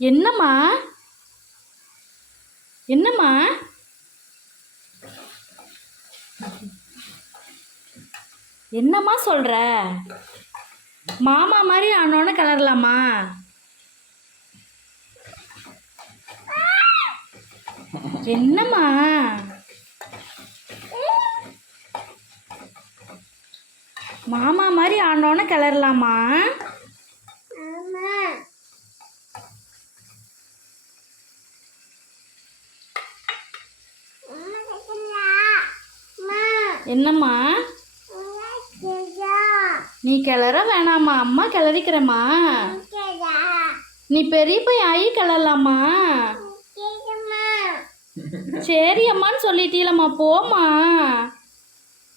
என்னம்மா என்னம்மா என்னம்மா சொல்கிற? மாமா மாதிரி ஆனோன்னு கிளறலாமா? என்னம்மா மாமா மாதிரி ஆனோன்னு கிளறலாமா? என்னம்மா நீ கிளற வேணாம்மா, அம்மா கிளறிக்கிறேம்மா. நீ பெரிய பையன் ஆகி கிளறலாமா? சரி அம்மான்னு சொல்லிட்டீலம்மா, போம்மா.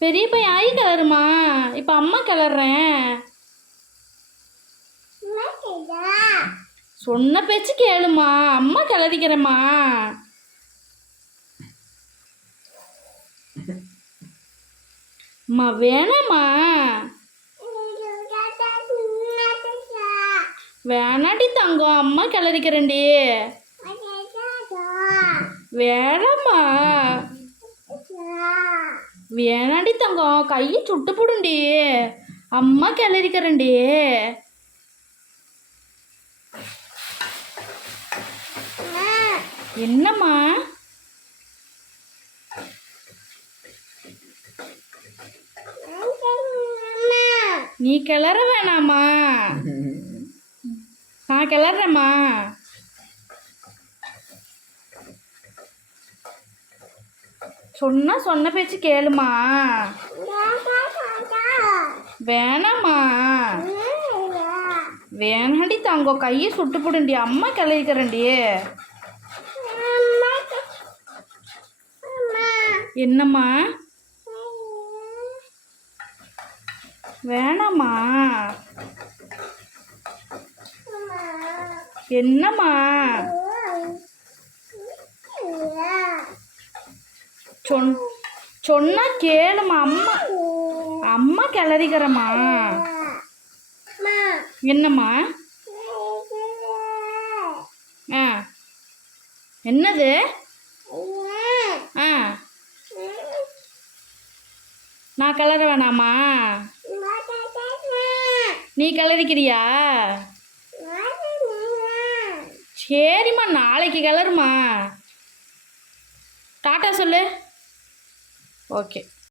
பெரிய பையன் ஆகி கிளறுமா. இப்போ அம்மா கிளறேன். சொன்ன பேச்சு கேளுமா, அம்மா கிளறிக்கிறேம்மா. அம்மா வேணாம்மா, வேணாடி தங்கம், அம்மா கிளறிக்கிறேன்டி. வேணாம்மா, வேணாடி தங்கம், கையை சுட்டு போடுண்டி, அம்மா கிளறிக்கிறேன்டி. என்னம்மா நீ கிளற வேணாம்மா, நான் கிளறேம்மா. சொன்ன பேச்சு கேளுமா. வேணாம்மா, வேணாடி தங்கம், கையை சுட்டு போடுண்டி, அம்மா கிளறிக்கிறேன்டி. என்னம்மா வேணாம்மா, என்னம்மா சொன்னா கேளுமா, அம்மா அம்மா கிளறிக்கிறேம்மா. என்னம்மா ஆ என்னது ஆ நான் கிளற வேணாமா? நீ கிளறிக்கிறியா? சரிம்மா, நாளைக்கு கிளறுமா. டாட்டா சொல்லு. ஓகே.